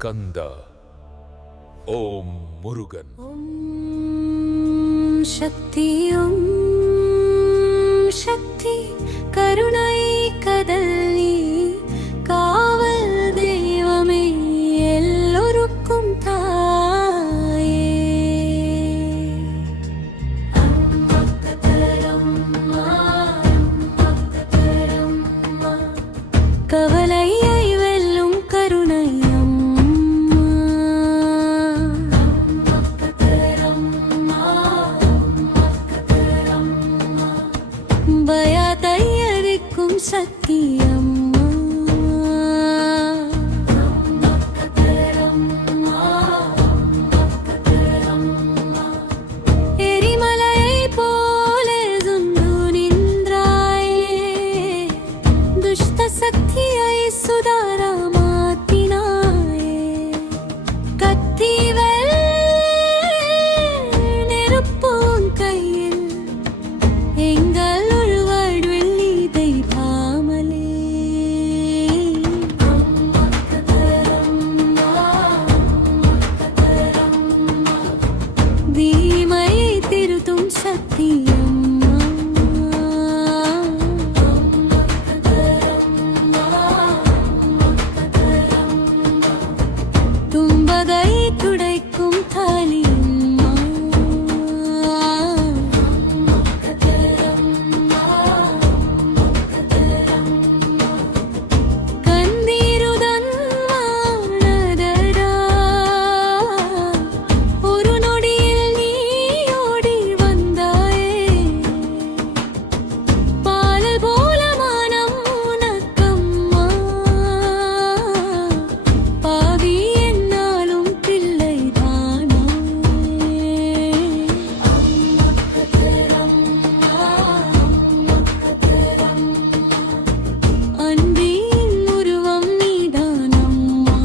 ஸ்கந்த. ஓம் முருகன். சக்தி ஓம் சக்தி கருணை கடல் நீ காவல் தெய்வமே எல்லோருக்கும் தாயே. கவலையை வெல்லும் கருணை பயத்தை எரிக்கும் சக்தி அம்மா. எரிமலையை போல சுண்டு நின்றாயே, துஷ்ட சக்தியை சுதார மாத்தினாயே. கத்தி நெருப்போன் கையில் எங்கள் தீமையை திருத்தும் சக்தி அம்மா. துன்பதை துடைக்கும் தாலி அம்மா. கண்ணீருடன் ஒரு நொடியில் நீ ஓடி வந்தாயே. பால் போல மனம் உனக்கம்மா. பாவி என்னாலும் பிள்ளைதானே. அன்பின் உருவம் நீதானம்மா.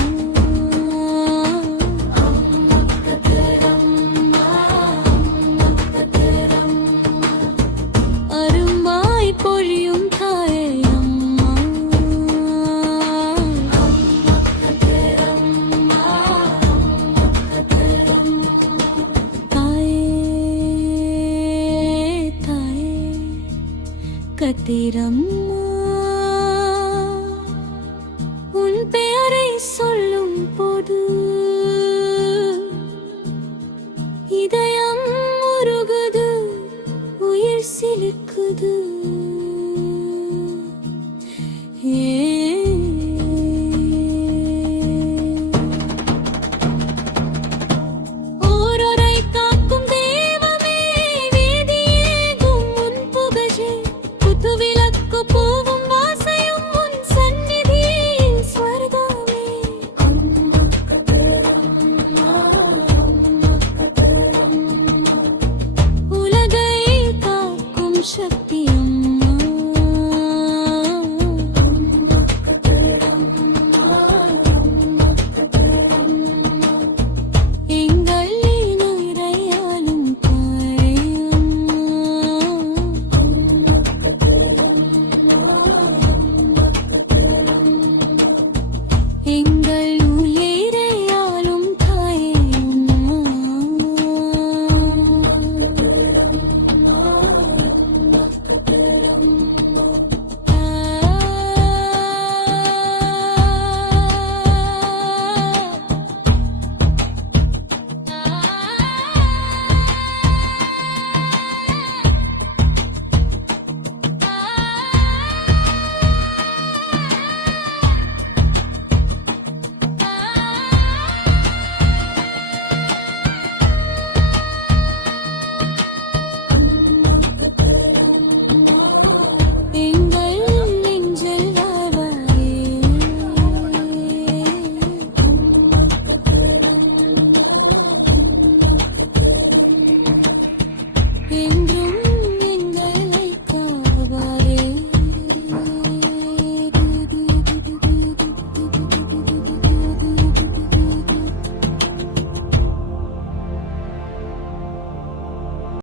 அரும்பாய் பொழியும் தாயே அம்மா. தாயே தாயே கதிரம்மா, உன் பெயரை சொல்லும் போது இதயம் உருகுது, உயிர் சிலுக்குது.